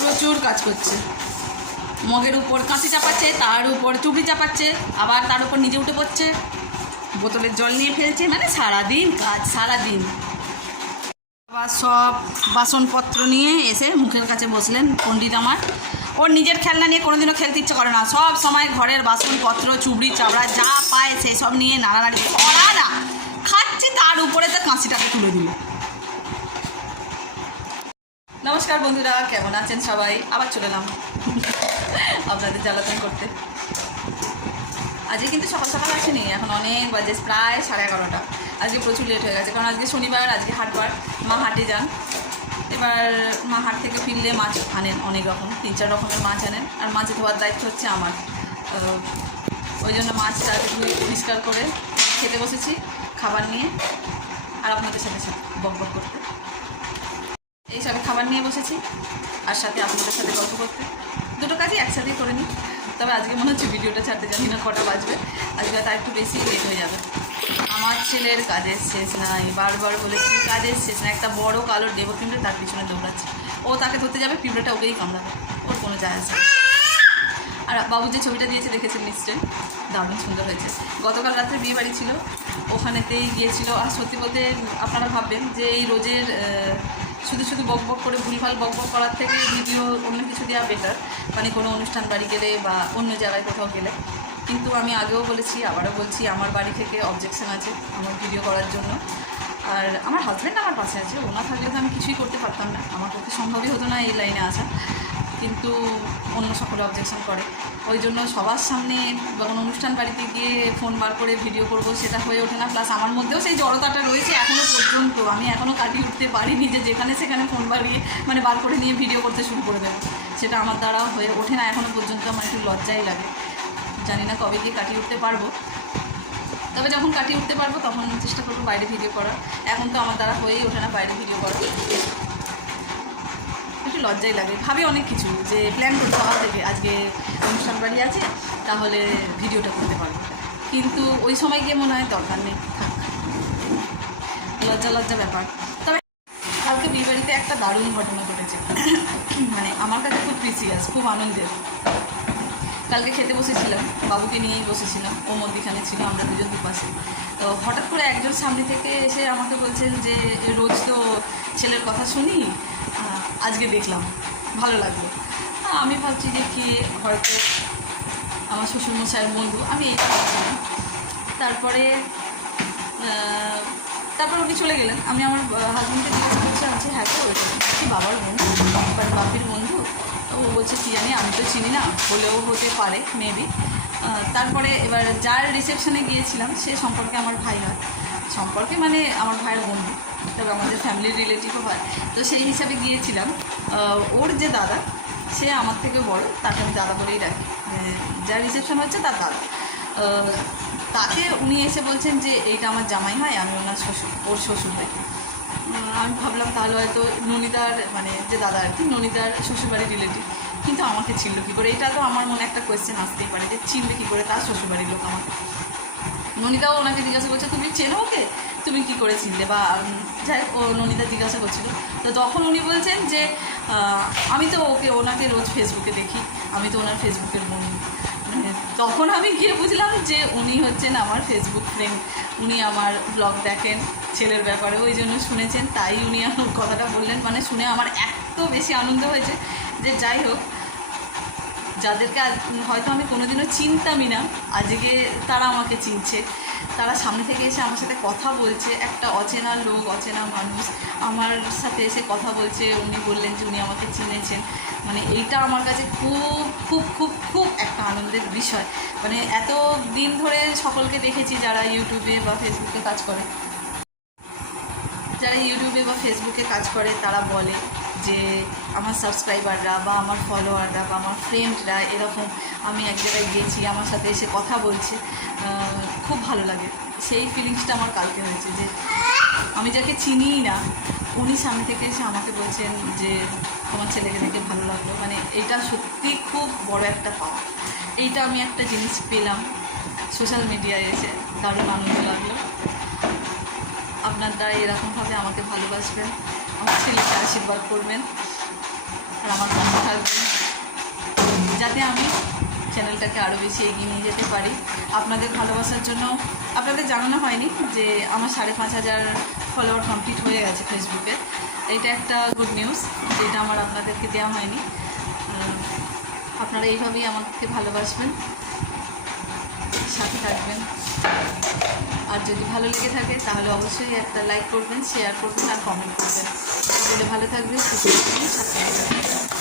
প্রচুর কাজ করছে। মগের উপর কাঁচি চাপাচ্ছে, তার উপর চুবড়ি চাপাচ্ছে, আবার তার উপর নিজে উঠে পড়ছে, বোতলের জল নিয়ে ফেলছে, মানে সারাদিন কাজ, সারাদিন। আবার সব বাসনপত্র নিয়ে এসে মুখের কাছে বসলেন পণ্ডিত আমার। ওর নিজের খেলনা নিয়ে কোনোদিনও খেলতে ইচ্ছে করে না, সব সময় ঘরের বাসনপত্র চুবড়ি চাবড়া যা পায় সেই সব নিয়ে নাড়ানাড়ি করা না, খাচ্ছি তার উপরে তো কাঁচিটাকে তুলে দিল। নমস্কার বন্ধুরা, কেমন আছেন সবাই? আবার চলে এলাম আপনাদের জ্বালাতন করতে। আজকে কিন্তু সকাল সকাল আসেনি, এখন অনেক বাজে, প্রায় 11:30। আজকে প্রচুর লেট হয়ে গেছে, কারণ আজকে শনিবার, আজকে হাটবার। মা হাটে যান, এবার মা হাট থেকে ফিরলে মাছ আনেন অনেক রকম, 3-4 রকমের মাছ আনেন, আর মাছ ধোয়ার দায়িত্ব হচ্ছে আমার। ওই জন্য মাছটা ধুয়ে পরিষ্কার করে খেতে বসেছি খাবার নিয়ে, আর আপনাদের সাথে বকবক করতে। এই সবে খাবার নিয়ে বসেছি, আর সাথে আপনাদের সাথে গল্প করতে। দুটো কাজই একসাথেই করে নিই। তবে আজকে মনে হচ্ছে ভিডিওটা ছাড়তে জানি না কটা বাজবে, আজকে তার একটু বেশি লেট হয়ে যাবে। আমার ছেলের কাজের শেষ নাই, বারবার বলেছি কাজের শেষ নাই। একটা বড় কালো ডেবো পিঁপড়ে তার পিছনে দৌড়াচ্ছে, ও তাকে ধরতে যাবে, পিঁপড়েটা ওকেই কামড়াবে, ওর কোনো যায় আসে। আর বাবু যে ছবিটা দিয়েছে দেখেছেন নিশ্চয়ই, দারুণ সুন্দর হয়েছে। গতকাল রাত্রে বিয়ে বাড়ি ছিল, ওখানেতেই গিয়েছিল। আর সত্যি বলতে আপনারা ভাববেন যে এই রোজের শুধু শুধু বকবক করে ভুলভাল বকবক করার থেকে ভিডিও অন্য কিছু দেওয়া বেটার, মানে কোনো অনুষ্ঠান বাড়ি গেলে বা অন্য জায়গায় কোথাও গেলে। কিন্তু আমি আগেও বলেছি, আবারও বলছি, আমার বাড়ি থেকে অবজেকশন আছে আমার ভিডিও করার জন্য। আর আমার হাজব্যান্ড আমার পাশে আছে, ওনা থাকলে তো আমি কিছুই করতে পারতাম না, আমার পক্ষে সম্ভবই হতো না এই লাইনে আসা। কিন্তু অন্য সকলে অবজেকশন করে, ওই জন্য সবার সামনে যখন অনুষ্ঠান বাড়িতে গিয়ে ফোন বার করে ভিডিও করব সেটা হয়ে ওঠে না। প্লাস আমার মধ্যেও সেই জড়তাটা রয়েছে এখনও পর্যন্ত, আমি এখনও কাটিয়ে উঠতে পারিনি যে যেখানে সেখানে ফোন বাড়িয়ে মানে বার করে নিয়ে ভিডিও করতে শুরু করে দেবো, সেটা আমার দ্বারা হয়ে ওঠে না এখনও পর্যন্ত। আমার একটু লজ্জাই লাগে, জানি না কবে গিয়ে কাটিয়ে উঠতে পারবো। তবে যখন কাটিয়ে উঠতে পারবো তখন চেষ্টা করবো বাইরে ভিডিও করার। এখন তো আমার দ্বারা হয়েই ওঠে না বাইরে ভিডিও করা, একটু লজ্জাই লাগে। ভাবি অনেক কিছু, যে প্ল্যান করতে সকাল থেকে আজকে অনুষ্ঠান বাড়ি আছে, তাহলে ভিডিওটা করতে পারবো, কিন্তু ওই সময় গিয়ে মনে হয় দরকার নেই, থাক, লজ্জা ব্যাপার। তবে কালকে বিয়ে বাড়িতে একটা দারুণ ঘটনা ঘটেছে, মানে আমার কাছে খুব প্রিসিয়াস, খুব আনন্দের। কালকে খেতে বসেছিলাম, বাবুকে নিয়েই বসেছিলাম, ও মধ্যিখানে ছিল, আমরা দুজন দুপাশে। তো হঠাৎ করে একজন সামনে থেকে এসে আমাকে বলছেন যে রোজ তো ছেলের কথা শুনি, আজকে দেখলাম ভালো লাগলো। আমি ভাবছি যে কি হয়তো আমার শ্বশুরমশাইয়ের বন্ধু, আমি এইটা ভাবছিলাম। তারপরে উনি চলে গেলেন। আমি আমার হাজব্যান্ডকে জিজ্ঞাসা করছি, আছে হ্যাঁ তো কি বাবার বন্ধু, বাপির বন্ধু? তো ও বলছে কী জানি, আমি তো চিনি না, হলেও হতে পারে মেবি। তারপরে এবার যার রিসেপশনে গিয়েছিলাম সে সম্পর্কে আমার ভাই হয়, সম্পর্কে মানে আমার ভাইয়ের বন্ধু, তবে আমাদের ফ্যামিলির রিলেটিভও হয়। তো সেই হিসাবে গিয়েছিলাম। ওর যে দাদা, সে আমার থেকে বড়, তাকে আমি দাদা বলেই রাখি, যার রিসেপশন হচ্ছে তার দাদা। তাকে উনি এসে বলছেন যে এইটা আমার জামাই হয়, আমি ওনার শ্বশুর, ওর শ্বশুর হয়। আমি ভাবলাম তাহলে হয়তো ননিদার, মানে যে দাদা আর কি, ননিদার শ্বশুরবাড়ির রিলেটিভ। কিন্তু আমাকে চিনল কী করে? এটা তো আমার মনে একটা কোয়েশ্চেন আসতেই পারে, যে চিনবে কী করে তার শ্বশুরবাড়ির লোক আমাকে? ননিদাও ওনাকে জিজ্ঞাসা করছে তুমি চেনো ওকে, তুমি কী করে চিনলে, বা যাই ও ননিদা জিজ্ঞাসা করছিল। তো তখন উনি বলছেন যে আমি তো ওনাকে রোজ ফেসবুকে দেখি, আমি তো ওনার ফেসবুকের বন্ধু। তখন আমি গিয়ে বুঝলাম যে উনি হচ্ছেন আমার ফেসবুক ফ্রেন্ড, উনি আমার ব্লগ দেখেন ছেলের ব্যাপারে, ওই জন্য শুনেছেন, তাই উনি আমার কথাটা বললেন। মানে শুনে আমার এত বেশি আনন্দ হয়েছে যে যাই হোক, যাদেরকে হয়তো আমি কোনোদিনও চিনতামই না, আজকে তারা আমাকে চিনছে, তারা সামনে থেকে এসে আমার সাথে কথা বলছে। একটা অচেনা লোক, অচেনা মানুষ আমার সাথে এসে কথা বলছে, উনি বললেন যে উনি আমাকে চিনেছেন। মানে এইটা আমার কাছে খুব খুব খুব খুব একটা আনন্দের বিষয়। মানে এত দিন ধরে সকলকে দেখেছি যারা ইউটিউবে বা ফেসবুকে কাজ করে, তারা বলে যে আমার সাবস্ক্রাইবাররা বা আমার ফলোয়াররা বা আমার ফ্রেন্ডরা এরকম, আমি এক জায়গায় গেছি, আমার সাথে এসে কথা বলছে, খুব ভালো লাগে। সেই ফিলিংসটা আমার কালকে হয়েছে, যে আমি যাকে চিনিই না, উনি সামনে থেকে এসে আমাকে বলছেন যে আমার ছেলেকে দেখে ভালো লাগলো। মানে এইটা সত্যি খুব বড় একটা পাওয়া। এইটা আমি একটা জিনিস পেলাম সোশ্যাল মিডিয়ায় এসে, দারুণ আনন্দ লাগলো। আপনারা এরকমভাবে আমাকে ভালোবাসবেন, আমার ছেলেকে আশীর্বাদ করবেন, আর আমার পাশে থাকবেন, যাতে আমি চ্যানেলটাকে আরও বেশি এগিয়ে নিয়ে যেতে পারি। আপনাদের ভালোবাসার জন্য আপনাদের জানানো হয়নি যে আমার 5,500 ফলোয়ার কমপ্লিট হয়ে গেছে ফেসবুকে। এটা একটা গুড নিউজ, যেটা আমার আপনাদেরকে দেওয়া হয়নি। আপনারা এইভাবেই আমাকে ভালোবাসবেন, সাথে থাকবেন। আর যদি ভালো লেগে থাকে তাহলে অবশ্যই একটা লাইক করবেন, শেয়ার করবেন আর কমেন্ট করবেন। তাহলে ভালো থাকবেন, সুস্থ থাকবেন, সাথে থাকবেন।